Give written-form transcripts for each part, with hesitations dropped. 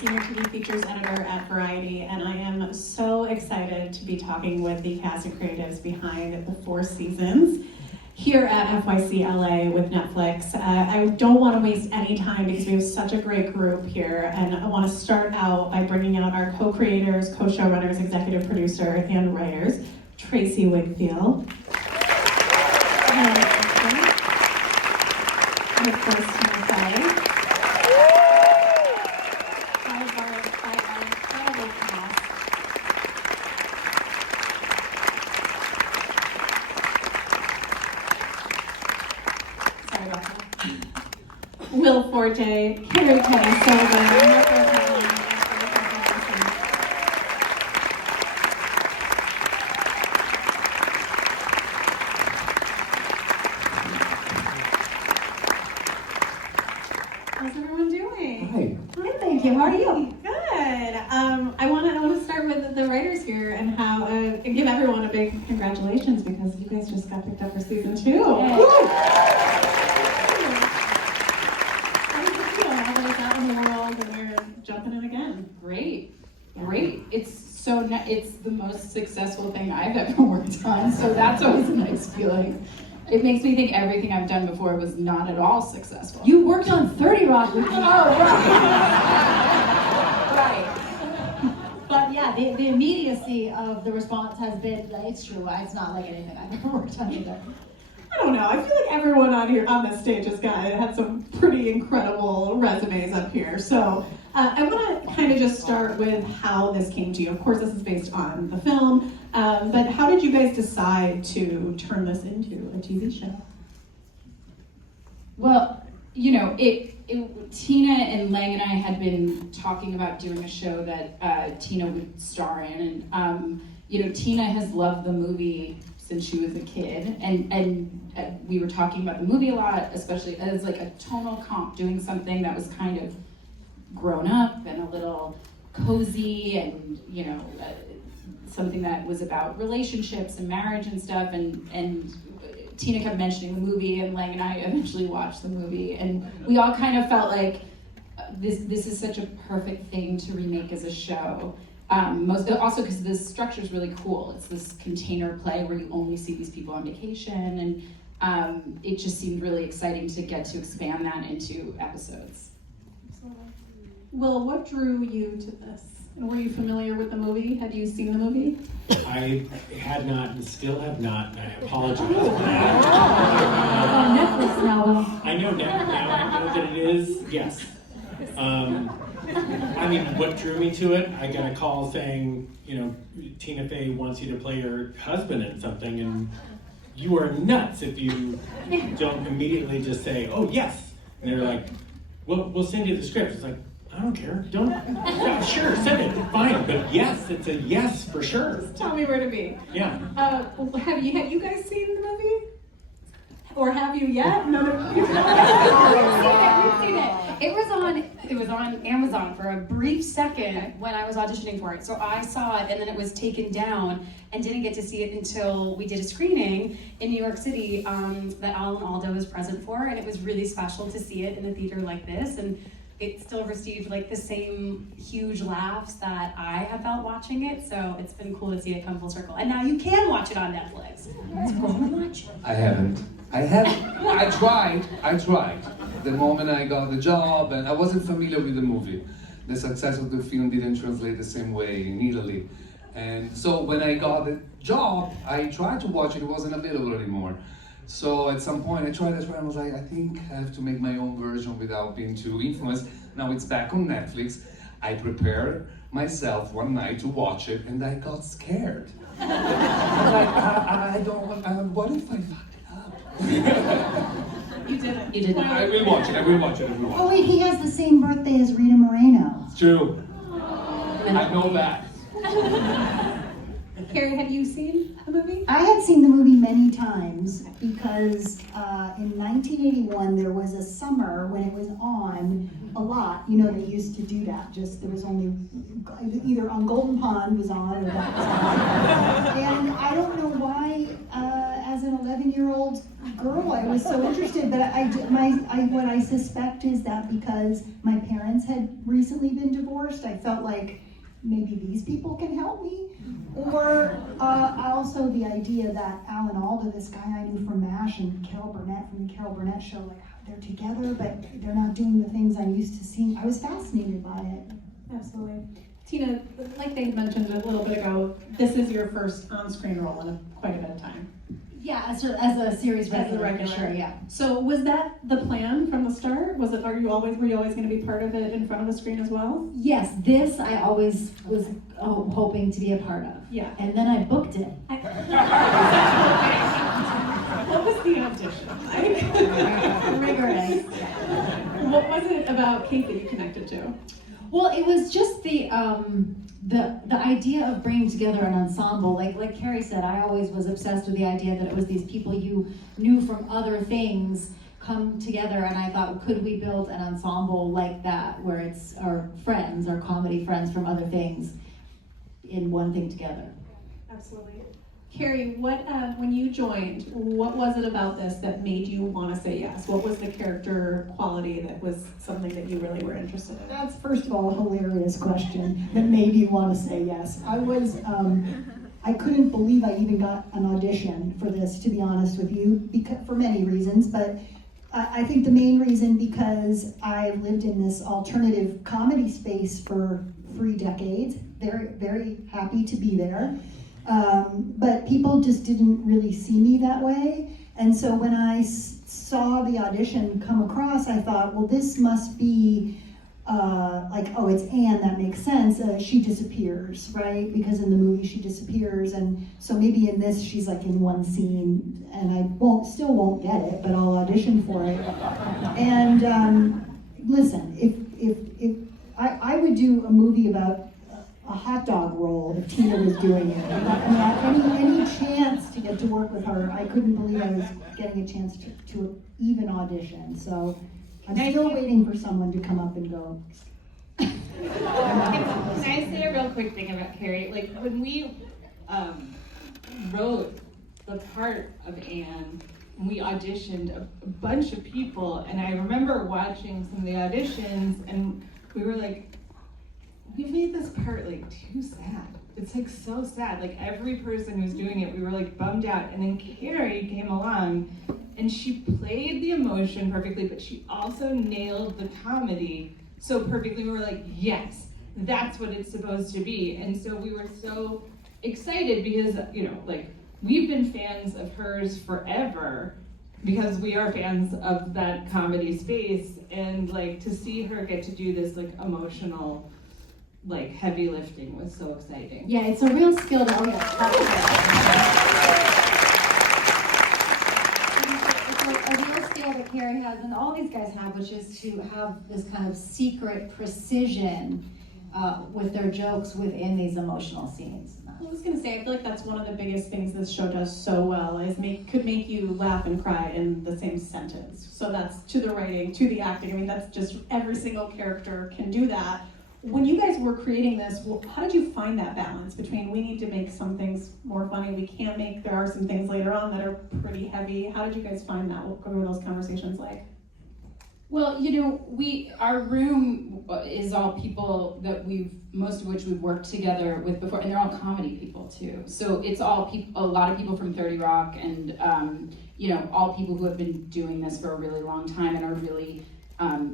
Senior TV Features Editor at Variety, and I am so excited to be talking with the cast and creatives behind the 4 seasons here at FYC LA with Netflix. I don't want to waste any time because we have such a great group here, and I want to start out by bringing out our co-creators, co-showrunners, executive producer, and writers, Tracey Wigfield. And of course, my Forte, Kerri Kennedy-Silver, Erika Henningsen. How's everyone doing? Hi. Hi, thank you. How are you? Good. I want to start with the writers here and how and give everyone a big congratulations because you guys just got picked up for season 2. Yay. Great. It's the most successful thing I've ever worked on, so that's always a nice feeling. It makes me think everything I've done before was not at all successful. You worked on 30 Rock with me. Oh, right. But yeah, the immediacy of the response has been, it's true, it's not like anything I've ever worked on either. I don't know. I feel like everyone on this stage has had some pretty incredible resumes up here. So I want to kind of just start with how this came to you. Of course, this is based on the film, but how did you guys decide to turn this into a TV show? Well, Tina and Lang and I had been talking about doing a show that Tina would star in, and Tina has loved the movie since she was a kid, and we were talking about the movie a lot, especially as like a tonal comp, doing something that was kind of grown up and a little cozy, and something that was about relationships and marriage and stuff, and Tina kept mentioning the movie, and Lang and I eventually watched the movie, and we all kind of felt like this is such a perfect thing to remake as a show. Also because the structure is really cool. It's this container play where you only see these people on vacation, and it just seemed really exciting to get to expand that into episodes. Will, what drew you to this? And were you familiar with the movie? Had you seen the movie? I had not and still have not, and I apologize for that. On Netflix now. I know now I know that it is, yes. What drew me to it? I got a call saying, Tina Fey wants you to play her husband in something, and you are nuts if you don't immediately just say, oh, yes. And they're like, well, we'll send you the script. It's like, I don't care. Yeah, sure, send it. Fine. But yes, it's a yes for sure. Just tell me where to be. Yeah. Have you guys seen the movie? Or have you yet? No. We've seen it. It was on Amazon for a brief second when I was auditioning for it. So I saw it, and then it was taken down, and didn't get to see it until we did a screening in New York City that Alan Aldo was present for, and it was really special to see it in a theater like this, and it still received the same huge laughs that I have felt watching it. So it's been cool to see it come full circle, and now you can watch it on Netflix. It's cool to watch. I haven't. I tried. The moment I got the job, and I wasn't familiar with the movie. The success of the film didn't translate the same way in Italy. And so when I got the job, I tried to watch it. It wasn't available anymore. So at some point I tried, and I was like, I think I have to make my own version without being too influenced. Now it's back on Netflix. I prepared myself one night to watch it, and I got scared. I don't want, what if I fucked it up? You didn't. You didn't. I will watch it. Oh wait, he has the same birthday as Rita Moreno. It's true. I know that. Kerri, have you seen the movie? I had seen the movie many times because in 1981 there was a summer when it was on a lot. You know, they used to do that. Just there was only either on Golden Pond was on or that was on. And I don't know why, as an 11-year-old girl, I was so interested. But what I suspect is that because my parents had recently been divorced, I felt like maybe these people can help me. Or also the idea that Alan Alda, this guy I knew from MASH, and Carol Burnett from the Carol Burnett Show, like they're together, but they're not doing the things I'm used to seeing. I was fascinated by it. Absolutely. Tina, like they mentioned a little bit ago, this is your first on-screen role in quite a bit of time. Yeah, as a series regular. regular. Sure, yeah. So was that the plan from the start? Were you always going to be part of it in front of the screen as well? Yes, this I always was hoping to be a part of. Yeah. And then I booked it. What was the audition like? Rigorous. What was it about Kate that you connected to? Well, it was just the idea of bringing together an ensemble. Like Kerri said, I always was obsessed with the idea that it was these people you knew from other things come together, and I thought, could we build an ensemble like that where it's our friends, our comedy friends from other things in one thing together? Absolutely. Kerri, when you joined, what was it about this that made you want to say yes? What was the character quality that was something that you really were interested in? That's, first of all, a hilarious question that made you want to say yes. I couldn't believe I even got an audition for this, to be honest with you, for many reasons, but I think the main reason because I've lived in this alternative comedy space for 3 decades, very, very happy to be there. But people just didn't really see me that way. And so when I saw the audition come across, I thought, well, this must be it's Anne, that makes sense. She disappears, right? Because in the movie she disappears. And so maybe in this she's like in one scene, and I still won't get it, but I'll audition for it. And listen, if I would do a movie about a hot dog roll if Tina was doing it. I mean, any chance to get to work with her, I couldn't believe I was getting a chance to even audition. So I'm still waiting for someone to come up and go. Can I say a real quick thing about Kerri? Like when we wrote the part of Anne, we auditioned a bunch of people, and I remember watching some of the auditions, and we were like, we made this part like too sad. It's like so sad. Like every person who's doing it, we were like bummed out. And then Kerri came along and she played the emotion perfectly, but she also nailed the comedy so perfectly. We were like, yes, that's what it's supposed to be. And so we were so excited because, we've been fans of hers forever because we are fans of that comedy space. And to see her get to do this emotional, heavy lifting was so exciting. Yeah, it's a real skill to it's a real skill that Kerri has, and all these guys have, which is to have this kind of secret precision with their jokes within these emotional scenes. I was going to say, I feel like that's one of the biggest things this show does so well, is could make you laugh and cry in the same sentence. So that's to the writing, to the acting. I mean, that's just every single character can do that. When you guys were creating this, how did you find that balance between we need to make some things more funny, we can't make, there are some things later on that are pretty heavy. How did you guys find that? What were those conversations like? Well, our room is all people that most of which we've worked together with before, and they're all comedy people too. So it's all a lot of people from 30 Rock, and all people who have been doing this for a really long time and are really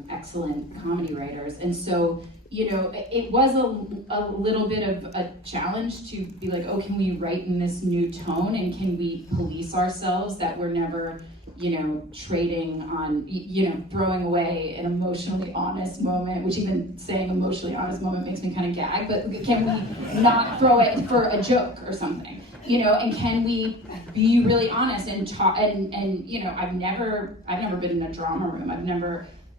excellent comedy writers. And so, it was a little bit of a challenge to be like, oh, can we write in this new tone, and can we police ourselves that we're never trading on, throwing away an emotionally honest moment, which even saying emotionally honest moment makes me kind of gag, but can we not throw it for a joke or something, and can we be really honest and talk, and I've never been in a drama room.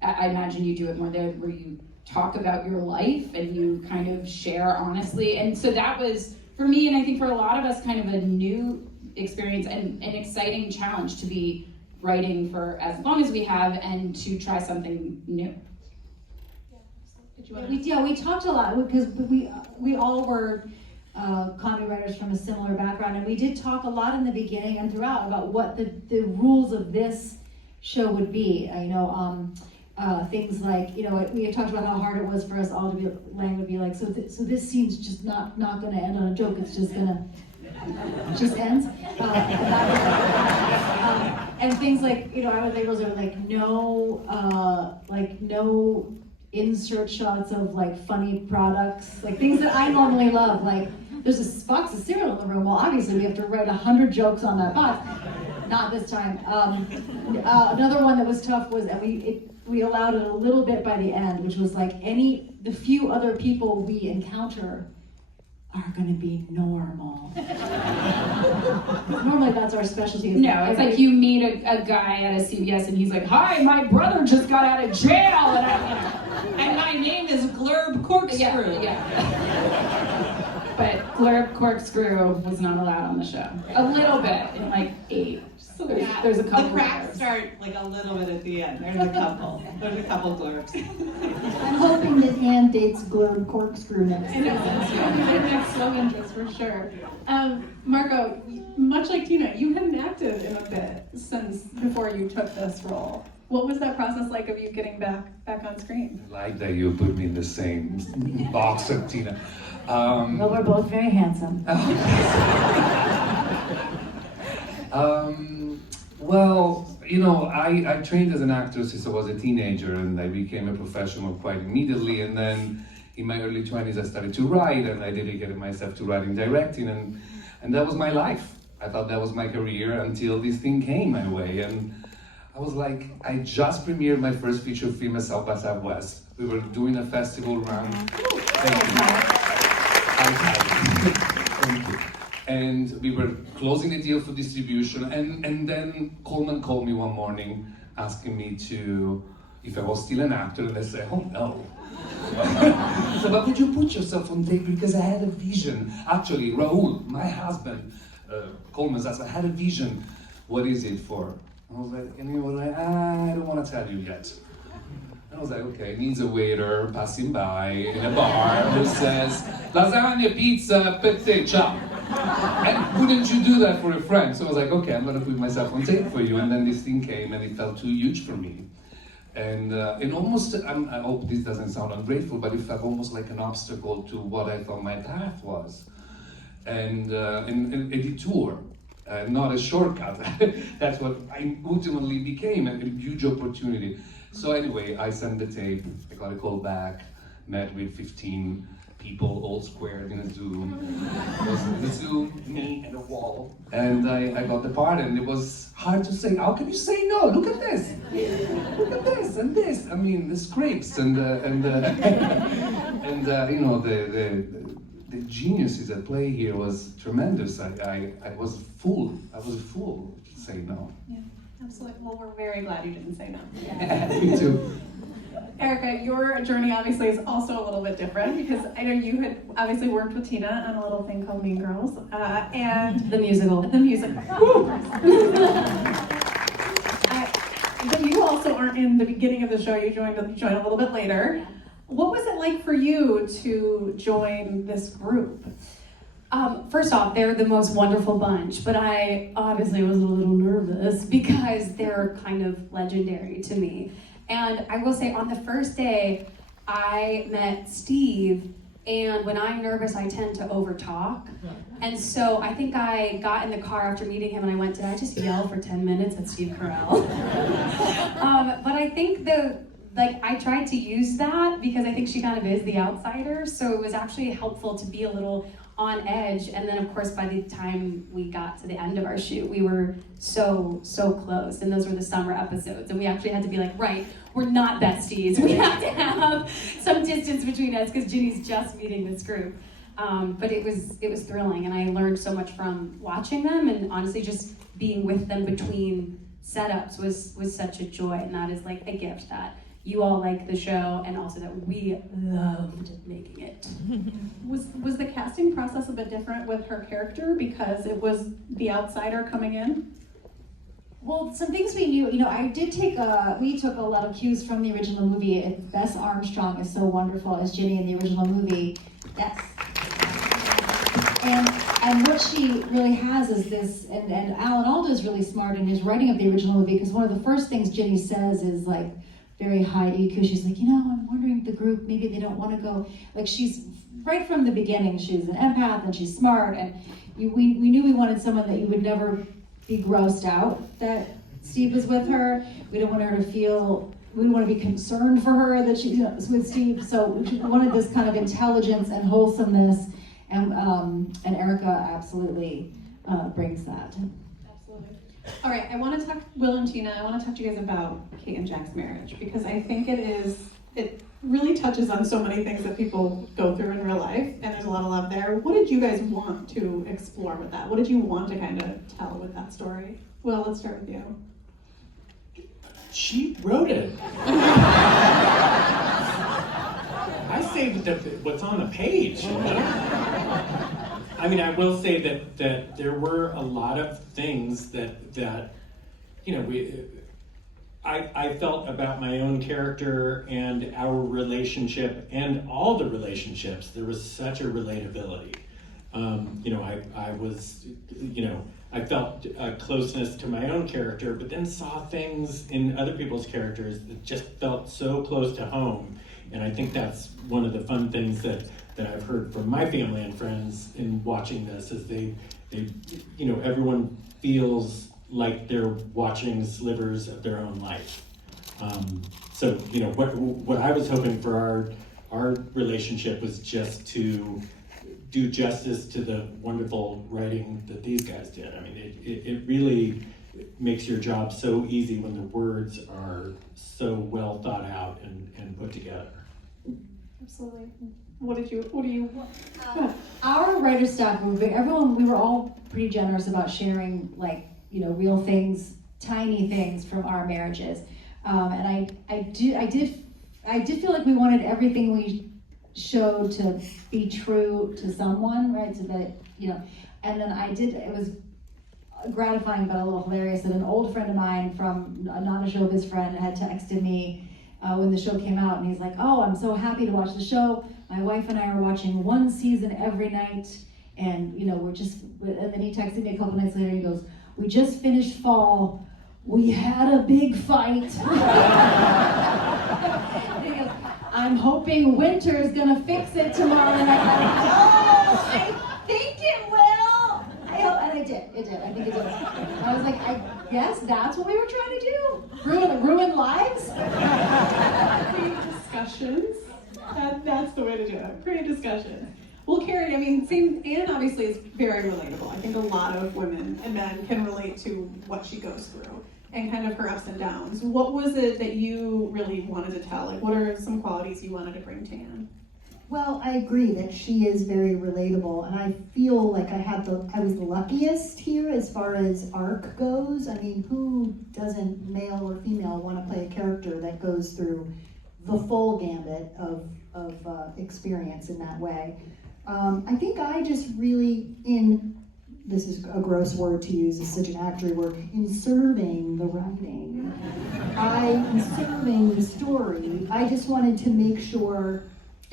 I imagine you do it more there where you talk about your life and you kind of share honestly, and so that was for me, and I think for a lot of us, kind of a new experience and an exciting challenge to be writing for as long as we have and to try something new. We talked a lot because we all were comedy writers from a similar background, and we did talk a lot in the beginning and throughout about what the rules of this show would be. Things like, we had talked about how hard it was for us all to be, Lang would be like, so this scene's just not going to end on a joke, it's just going to, just ends. And things like, I was able to no insert shots of funny products, things that I normally love, there's a box of cereal in the room. Well, obviously we have to write 100 jokes on that box. Not this time. Another one that was tough was, and we allowed it a little bit by the end, which was the few other people we encounter are going to be normal. Normally that's our specialty. No, it's like you meet a guy at a CVS and he's like, "Hi, my brother just got out of jail," and my name is Glurb Corkscrew. Yeah. But Glurb Corkscrew was not allowed on the show. A little bit, in 8. So there's a couple. The cracks start a little bit at the end. There's a couple Glurbs. I'm hoping that Anne dates Glurb Corkscrew next I know, that's going to be their next love interest for sure. Marco, much like Tina, you hadn't acted in a bit since before you took this role. What was that process like of you getting back on screen? I like that you put me in the same box as Tina. Well, we're both very handsome. Well, I trained as an actor since I was a teenager, and I became a professional quite immediately. And then in my early 20s, I started to write, and I dedicated myself to writing, directing, and that was my life. I thought that was my career until this thing came my way. And I was like, I just premiered my first feature film at South by Southwest. We were doing a festival run. Thank you. And we were closing a deal for distribution, and then Coleman called me one morning asking me if I was still an actor, and I said, "Oh no." So, but would you put yourself on tape, because I had a vision. Actually, Raul, my husband, Coleman's husband, had a vision. What is it for? I was like, and he was like, I don't want to tell you yet. I was like, okay, needs a waiter passing by in a bar who says, "Lasagna, pizza, pette, ciao." And wouldn't you do that for a friend? So I was like, okay, I'm gonna put myself on tape for you. And then this thing came, and it felt too huge for me. And almost, I hope this doesn't sound ungrateful, but it felt almost like an obstacle to what I thought my path was. And a detour, not a shortcut. That's what I ultimately became, a huge opportunity. So anyway, I sent the tape, I got a call back, met with 15 people all squared in a Zoom. It was the Zoom, me, and a wall. And I got the part, and it was hard to say, how can you say no? Look at this! Look at this and this! I mean, the scripts and the geniuses at play here was tremendous. I was a fool to say no. Yeah, absolutely. Well, we're very glad you didn't say no. Me too. Erika, your journey obviously is also a little bit different, because I know you had obviously worked with Tina on a little thing called Mean Girls, and The musical. But you also aren't in the beginning of the show. You joined a little bit later. What was it like for you to join this group? First off, they're the most wonderful bunch, but I obviously was a little nervous because they're kind of legendary to me. And I will say, on the first day, I met Steve, and when I'm nervous, I tend to overtalk. And so I think I got in the car after meeting him, and I went, did I just yell for 10 minutes at Steve Carell? But I think I tried to use that because I think she kind of is the outsider, so it was actually helpful to be a little on edge. And then of course by the time we got to the end of our shoot, we were so close, and those were the summer episodes, and we actually had to be like, right, we're not besties, we have to have some distance between us because Ginny's just meeting this group. But it was thrilling, and I learned so much from watching them, and honestly just being with them between setups was such a joy, and that is like a gift that you all like the show and also that we loved making it. Was the casting process a bit different with her character because it was the outsider coming in? Well, some things we knew, we took a lot of cues from the original movie. Bess Armstrong is so wonderful as Ginny in the original movie. Yes. And what she really has is this, and Alan Alda is really smart in his writing of the original movie, because one of the first things Ginny says is like very high EQ. She's like, I'm wondering if the group, maybe they don't want to go. Like, she's, right from the beginning, she's an empath and she's smart, and we knew we wanted someone that you would never be grossed out that Steve was with her. We didn't want her to feel, we didn't want to be concerned for her that she was with Steve. So we wanted this kind of intelligence and wholesomeness, and Erika absolutely brings that. Absolutely. All right, I want to talk, Will and Tina, I want to talk to you guys about Kate and Jack's marriage, because I think it really touches on so many things that people go through in real life, and there's a lot of love there. What did you guys want to explore with that? What did you want to kind of tell with that story? Will, let's start with you. She wrote it. I say what's on the page. I mean, I will say that there were a lot of things that I felt about my own character and our relationship and all the relationships. There was such a relatability. I felt a closeness to my own character, but then saw things in other people's characters that just felt so close to home. And I think that's one of the fun things that I've heard from my family and friends in watching this, is they everyone feels like they're watching slivers of their own life. So what I was hoping for our relationship was just to do justice to the wonderful writing that these guys did. I mean, it really makes your job so easy when the words are so well thought out and put together. Absolutely. What do you want? Our writer staff were big. We were all pretty generous about sharing, real things, tiny things from our marriages. And I did feel like we wanted everything we showed to be true to someone, right? So that, and then it was gratifying but a little hilarious that an old friend of mine from not a showbiz friend had texted me when the show came out, and he's like, "Oh, I'm so happy to watch the show. My wife and I are watching one season every night, and and then he texted me a couple nights later, and he goes, "We just finished fall. We had a big fight." He goes, "I'm hoping winter's gonna fix it tomorrow." And I think it will. And it did. I think it did. I was like, I guess that's what we were trying to do. Ruin lives. Create discussions. That's the way to do it. Create discussions. Well, Kerri, I mean, Anne obviously is very relatable. I think a lot of women and men can relate to what she goes through and kind of her ups and downs. What was it that you really wanted to tell? Like, what are some qualities you wanted to bring to Anne? Well, I agree that she is very relatable, and I feel like I was the luckiest here as far as arc goes. I mean, who doesn't, male or female, want to play a character that goes through the full gambit of experience in that way? I think I just really, this is a gross word to use, it's such an actory word, in serving the writing, in serving the story, I just wanted to make sure,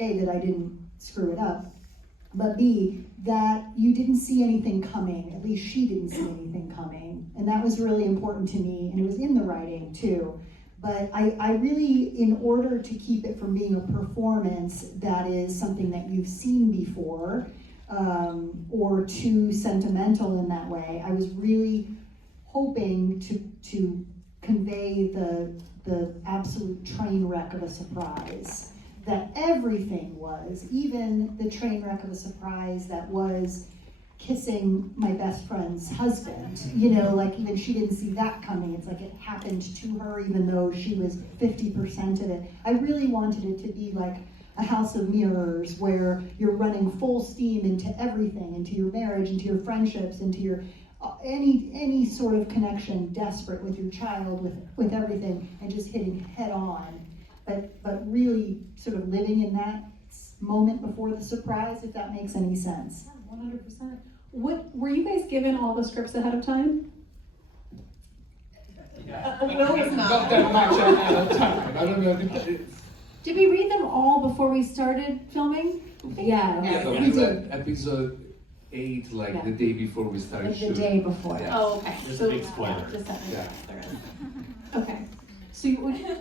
A, that I didn't screw it up, but B, that you didn't see anything coming, at least she didn't see anything coming, and that was really important to me, and it was in the writing too. But I really, in order to keep it from being a performance that is something that you've seen before, or too sentimental in that way, I was really hoping to convey the absolute train wreck of a surprise. That everything was, even the train wreck of a surprise that was kissing my best friend's husband, even she didn't see that coming. It's like it happened to her even though she was 50% of it. I really wanted it to be like a house of mirrors where you're running full steam into everything, into your marriage, into your friendships, into your any sort of connection, desperate with your child, with everything, and just hitting head on. really sort of living in that moment before the surprise, if that makes any sense. 100%. What were you guys given all the scripts ahead of time? Will was not that much ahead of time. I don't know if it's... Did we read them all before we started filming? Yeah. Yeah, but we read episode 8 like Yeah. the day before we started Like the shooting. day before. Yeah. Oh, okay. There's So a big spoiler. just that Yeah. there is. Okay. So,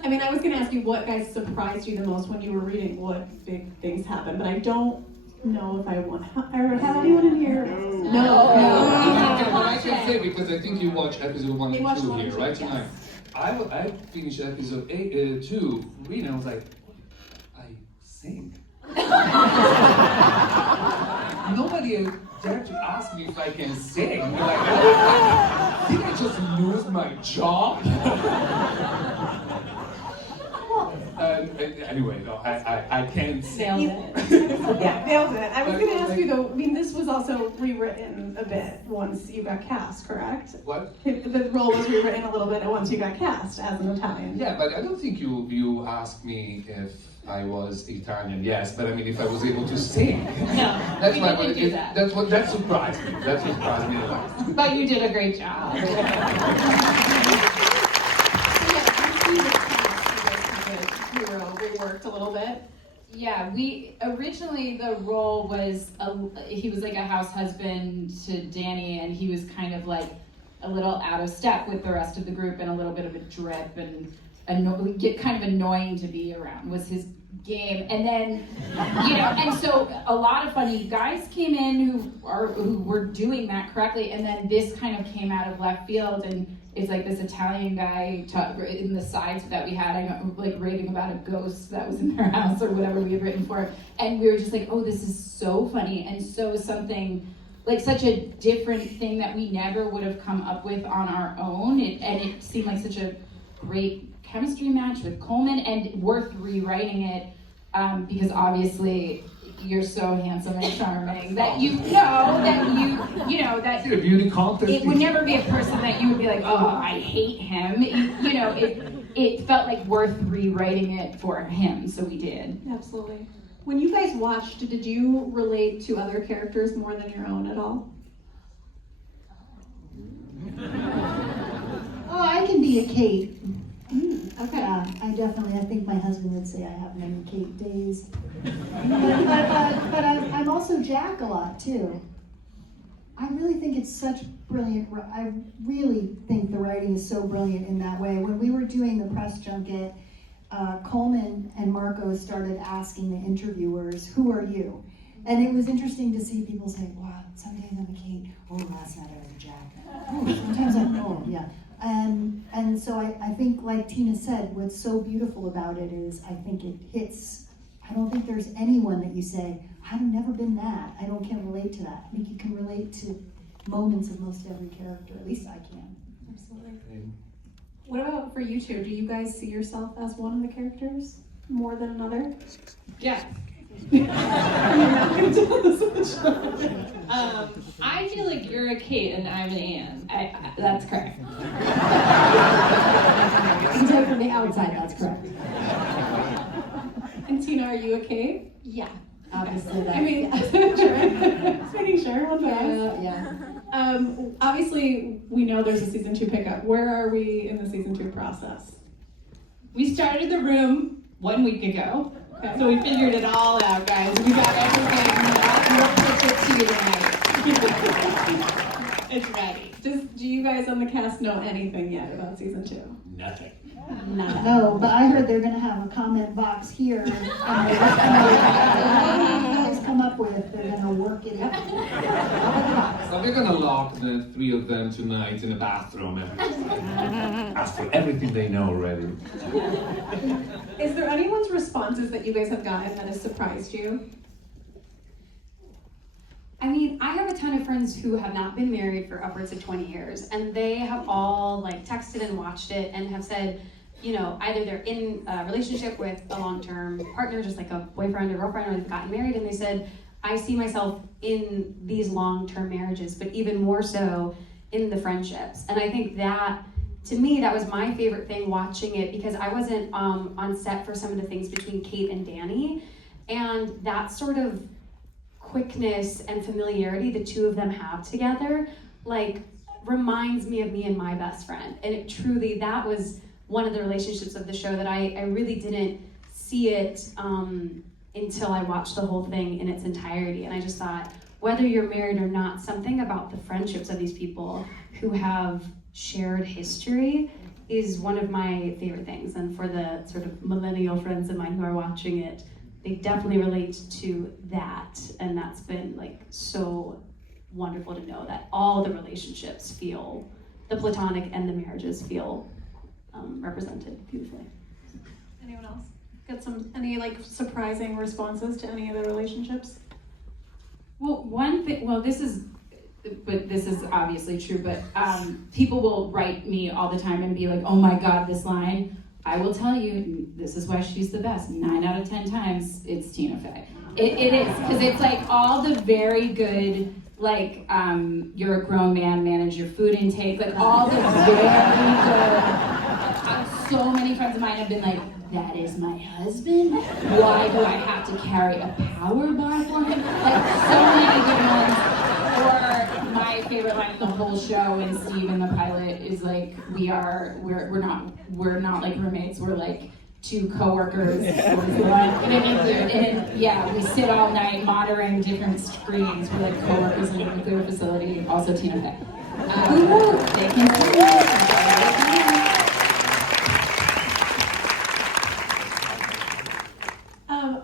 I mean, I was going to ask you what guys surprised you the most when you were reading what big things happened, but I don't know if I want. Or have anyone in here? No. I can say because I think you watched episode 1 We and watched 2 1 and here, 2, right? yes. Tonight. I finished episode 2 reading. I was like, I sing. Nobody dared to ask me if I can sing. Like, did I just lose my job? Anyway, no, I can't sing. Nailed it. Yeah, nailed it. I was But, going to ask like- you though. I mean, this was also rewritten a bit once you got cast, correct? What? The role was rewritten a little bit once you got cast as an Italian. Yeah, but I don't think you asked me if I was Italian. Yes, but I mean if I was able to sing. No, That's we why didn't do that. that surprised me. That surprised me a lot. But you did a great job. Hero reworked a little bit. Yeah, we originally the role was he was like a house husband to Danny, and he was kind of like a little out of step with the rest of the group and a little bit of a drip and get kind of annoying to be around was his game. And then and so a lot of funny guys came in who were doing that correctly, and then this kind of came out of left field and. It's like this Italian guy in the sides that we had, I know, like raving about a ghost that was in their house or whatever we had written for. And we were just like, oh, this is so funny and so something, like such a different thing that we never would have come up with on our own. And it seemed like such a great chemistry match with Coleman and worth rewriting it because obviously you're so handsome and charming that that Is it a beauty contest? it would never be a person that you would be like, oh, I hate him. It felt like worth rewriting it for him, so we did. Absolutely. When you guys watched, did you relate to other characters more than your own at all? Oh, I can be a Kate. Okay. Yeah, I think my husband would say I have many Kate days. but I'm also Jack a lot too. I really think it's such brilliant. I really think the writing is so brilliant in that way. When we were doing the press junket, Coleman and Marco started asking the interviewers, "Who are you?" And it was interesting to see people say, "Wow, some days I'm a Kate. Oh, last night I was a Jack. Oh, sometimes I'm yeah." And so I think, like Tina said, what's so beautiful about it is I think it hits. I don't think there's anyone that you say, I've never been that. Can't relate to that. I think you can relate to moments of most every character. At least I can. Absolutely. What about for you two? Do you guys see yourself as one of the characters more than another? Yeah. I feel like you're a Kate and I'm an Anne. That's correct. You can tell from the outside, that's correct. And Tina, are you a Kate? Yeah, obviously that. I mean, just making sure. One yeah. Obviously, we know there's a season 2 pickup. Where are we in the season 2 process? We started the room 1 week ago. Okay. So we figured it all out, guys. We got everything. We'll pitch it to you tonight. It's ready. Do you guys on the cast know anything yet about season 2? Nothing. None. No, but I heard they're going to have a comment box here. And they're just gonna, you guys come up with, they're going to work it out. So we're gonna lock the 3 of them tonight in a bathroom and ask for everything they know already. Is there anyone's responses that you guys have gotten that has surprised you? I mean, I have a ton of friends who have not been married for upwards of 20 years, and they have all like texted and watched it and have said, either they're in a relationship with a long-term partner, just like a boyfriend or girlfriend, or they've gotten married, and they said, I see myself in these long-term marriages, but even more so in the friendships. And I think that to me, that was my favorite thing watching it, because I wasn't on set for some of the things between Kate and Danny, and that sort of quickness and familiarity the two of them have together, like, reminds me of me and my best friend. And it truly, that was one of the relationships of the show that I really didn't see it until I watched the whole thing in its entirety. And I just thought, whether you're married or not, something about the friendships of these people who have shared history is one of my favorite things. And for the sort of millennial friends of mine who are watching it, they definitely relate to that. And that's been like so wonderful to know that all the relationships feel, the platonic and the marriages feel represented beautifully. Anyone else? Got any like surprising responses to any of the relationships? Well, one thing, this is obviously true, but people will write me all the time and be like, oh my God, this line, I will tell you, this is why she's the best. 9 out of 10 times, it's Tina Fey. It is, because it's like all the very good, like, you're a grown man, manage your food intake, like all the very good. So many friends of mine have been like, that is my husband? Why do I have to carry a power bar for him? Like, so many good ones. Or my favorite line of the whole show in Steve in the pilot is like, we're not like roommates, we're like two coworkers. And yeah, we sit all night monitoring different screens. We're like coworkers in a nuclear facility, also Tina Fey. They can see it.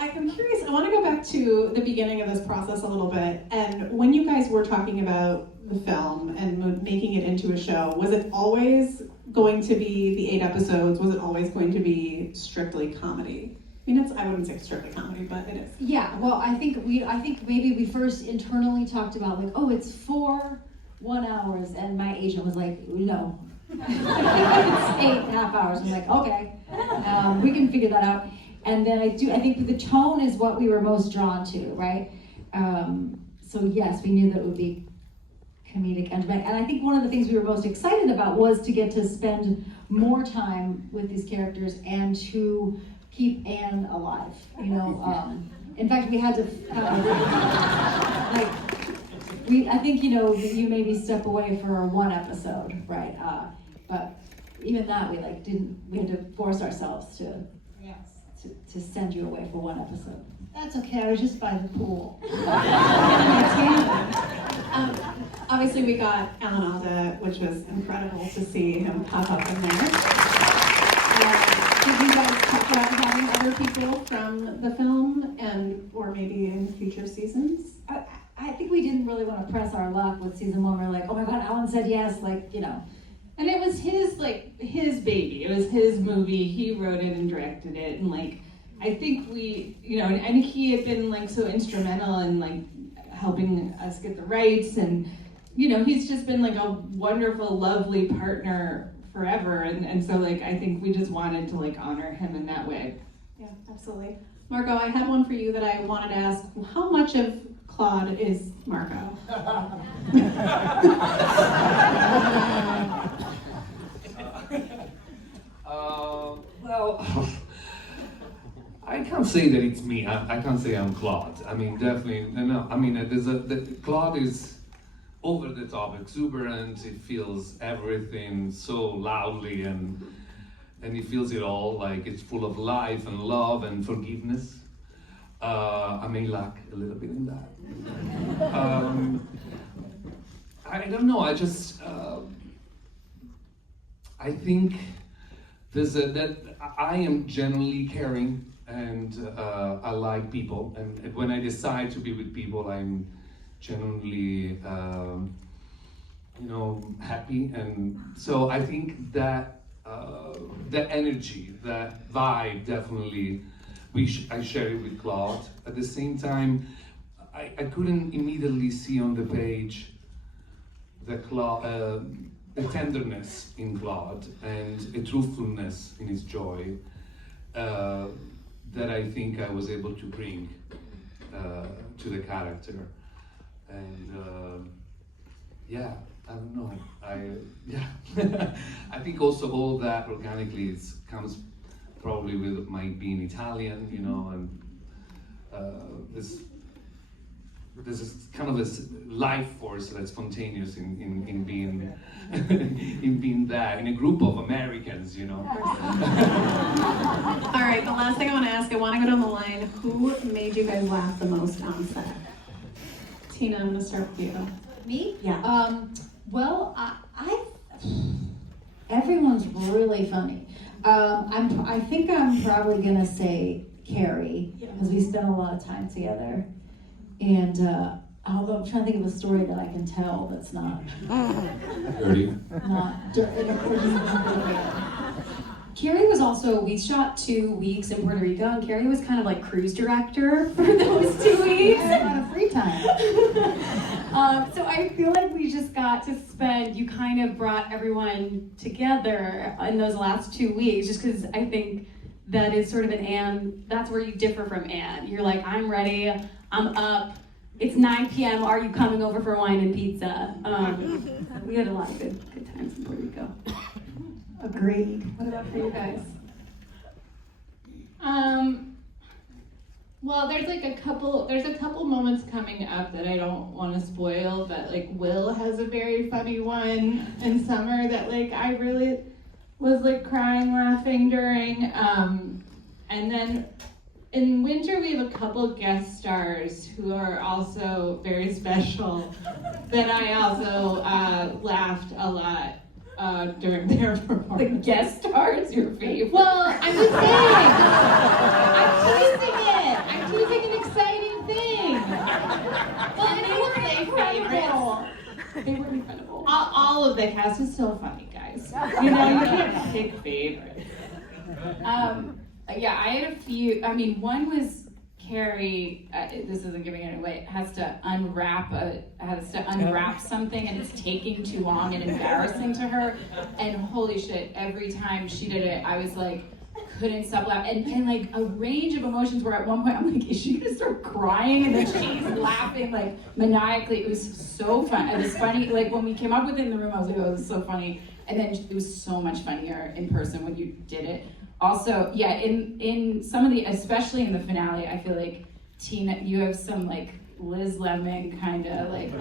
I'm curious, I want to go back to the beginning of this process a little bit. And when you guys were talking about the film and making it into a show, was it always going to be the 8 episodes? Was it always going to be strictly comedy? I mean, I wouldn't say strictly comedy, but it is. Yeah, well, I think maybe we first internally talked about like, oh, it's 4 1 hours, and my agent was like, no. It's 8.5 hours. I'm like, okay, we can figure that out. And then I think the tone is what we were most drawn to, right? So yes, we knew that it would be comedic and dramatic. And I think one of the things we were most excited about was to get to spend more time with these characters and to keep Anne alive, you know. In fact, we had to, I think, you know, you maybe step away for 1 episode, right? But even that, we had to force ourselves to send you away for 1 episode. That's okay, I was just by the pool. Obviously, we got Alan Alda, which was incredible to see him pop up in there. Did you guys talk about having other people from the film, or maybe in future seasons? I think we didn't really want to press our luck with season 1. We're like, oh my God, Alan said yes, like, you know. And it was his baby. It was his movie. He wrote it and directed it, and like, I think we, you know, and he had been like so instrumental in like helping us get the rights, and you know, he's just been like a wonderful, lovely partner forever, and so like I think we just wanted to like honor him in that way. Yeah, absolutely. Marco, I had one for you that I wanted to ask. How much of Claude is Marco? Well, I can't say that it's me. I can't say I'm Claude. I mean, definitely, no. I mean, Claude is over the top, exuberant. It feels everything so loudly, and he feels it all. Like it's full of life and love and forgiveness. I may lack a little bit in that. I don't know. I just I think that I am generally caring, and I like people, and when I decide to be with people, I'm generally happy, and so I think that the energy, that vibe, definitely I share it with Claude. At the same time, I couldn't immediately see on the page the tenderness in Claude and a truthfulness in his joy that I think I was able to bring to the character. And I don't know. I think also all that organically comes probably with my being Italian, you know, and this is kind of a life force that's spontaneous in being in being that in a group of Americans, you know. All right, the last thing I want to ask, I want to go down the line. Who made you guys laugh the most on set? Tina, I'm going to start with you. Me? Yeah. Well, everyone's really funny. I think I'm probably gonna say Kerri, because we spent a lot of time together. And although I'm trying to think of a story that I can tell that's not Dirty. Carrie was also, we shot 2 weeks in Puerto Rico, and Carrie was kind of like cruise director for those 2 weeks. I had a lot of free time. So I feel like we just got to spend, you kind of brought everyone together in those last 2 weeks, just because I think that is sort of an Anne, that's where you differ from Anne. You're like, I'm ready, I'm up, it's 9 p.m., are you coming over for wine and pizza? We had a lot of good times in Puerto Rico. Agreed. What about for you guys? Well, there's a couple moments coming up that I don't want to spoil, but like Will has a very funny one in summer that like I really was like crying laughing during. And then in winter we have a couple guest stars who are also very special that I also laughed a lot during their performance. The guest stars, your favorite? Well, I'm just saying. I'm choosing an exciting thing. Well, They were incredible. They were incredible. All of the cast is so funny, guys. You know, you can't pick favorites. Yeah, I had a few. I mean, one was Kerri. This isn't giving it away. Has to unwrap something, and it's taking too long and embarrassing to her. And holy shit! Every time she did it, I was like, couldn't stop laughing, and like a range of emotions. Where at one point I'm like, is she gonna start crying? And then she's laughing like maniacally. It was so fun. It was funny. Like when we came up with it in the room, I was like, oh, this is so funny. And then it was so much funnier in person when you did it. Also, yeah, in some of the, especially in the finale, I feel like Tina, you have some like Liz Lemon kind of like,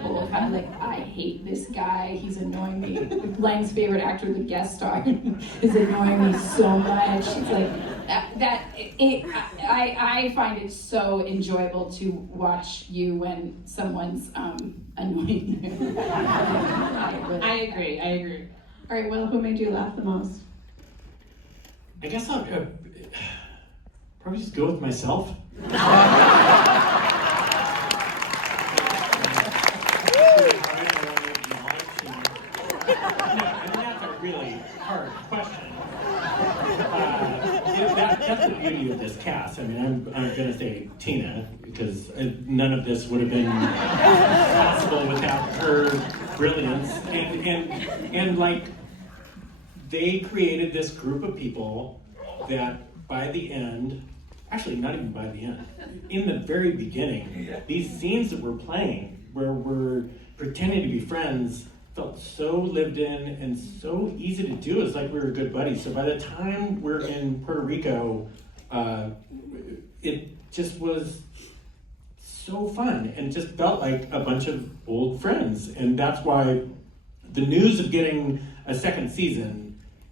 I hate this guy, he's annoying me. Lang's favorite actor, the guest star, is annoying me so much. It's like, I find it so enjoyable to watch you when someone's annoying you. I agree. All right, Will, who made you laugh the most? I guess I'll probably just go with myself. And that's a really hard question. That's the beauty of this cast. I mean, I'm going to say Tina, because none of this would have been possible without her brilliance. And like, they created this group of people that by the end, actually not even by the end, in the very beginning, these scenes that we're playing, where we're pretending to be friends, felt so lived in and so easy to do. It's like we were good buddies. So by the time we're in Puerto Rico, it just was so fun and just felt like a bunch of old friends. And that's why the news of getting a second season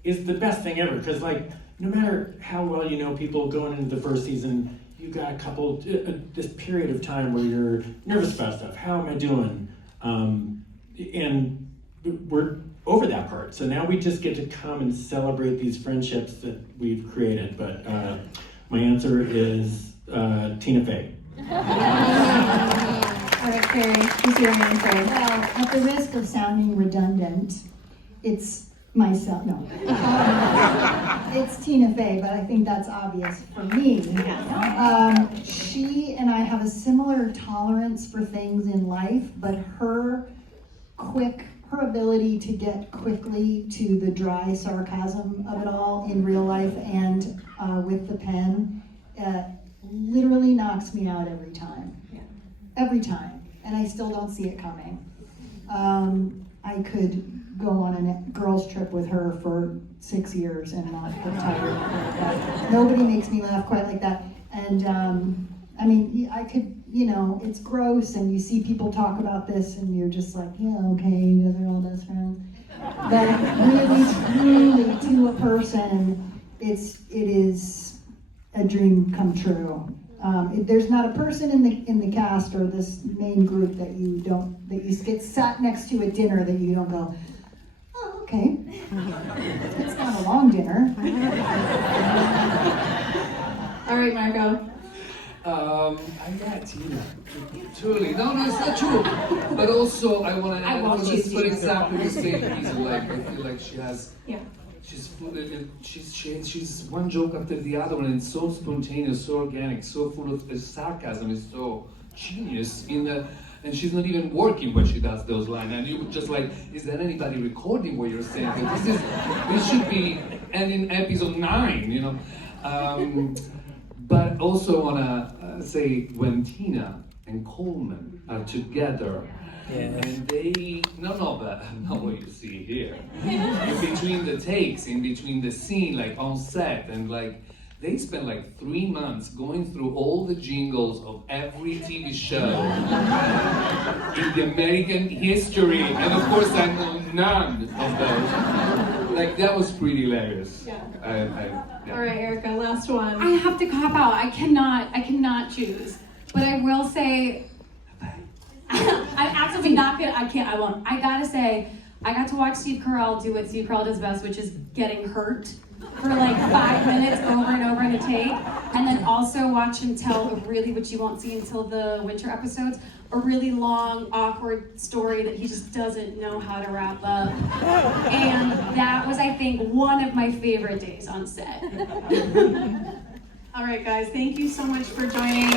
is the best thing ever, because like no matter how well you know people going into the first season, you got a couple this period of time where you're nervous about stuff. How am I doing? And we're over that part. So now we just get to come and celebrate these friendships that we've created. But my answer is Tina Fey. All right, Kerri, who's your answer? Well, at the risk of sounding redundant, it's myself, no. It's Tina Fey, but I think that's obvious for me. She and I have a similar tolerance for things in life, but her ability to get quickly to the dry sarcasm of it all in real life and with the pen literally knocks me out every time. Every time. And I still don't see it coming. I could go on a girls trip with her for 6 years and not get tired of her. Nobody makes me laugh quite like that. And I mean, I could, it's gross, and you see people talk about this, and you're just like, yeah, okay, you guys are all best friends. But really, to a person, it is a dream come true. There's not a person in the cast or this main group that you get sat next to at dinner that you don't go, oh, okay. It's not a long dinner. All right, Marco. Yeah, Tina. Truly. No, it's not true. But also, I want to add, for exactly the same reason. Like, I feel like she has. Yeah. She's one joke after the other, and it's so spontaneous, so organic, so full of sarcasm. It's so genius and she's not even working when she does those lines. And you just like, is there anybody recording what you're saying? This should be, and in episode 9, But also wanna say when Tina and Coleman are together, and they, but not what you see here. In between the takes, in between the scene, like on set, and like, they spent like 3 months going through all the jingles of every TV show in the American history, and of course I know none of those. Like, that was pretty hilarious. Yeah. Yeah. All right, Erika, last one. I have to cop out. I cannot choose. But I will say, I'm actually not gonna, I won't. I gotta say, I got to watch Steve Carell do what Steve Carell does best, which is getting hurt for like 5 minutes over and over in the take. And then also watch him tell which you won't see until the winter episodes, a really long, awkward story that he just doesn't know how to wrap up. And that was, I think, one of my favorite days on set. All right, guys, thank you so much for joining.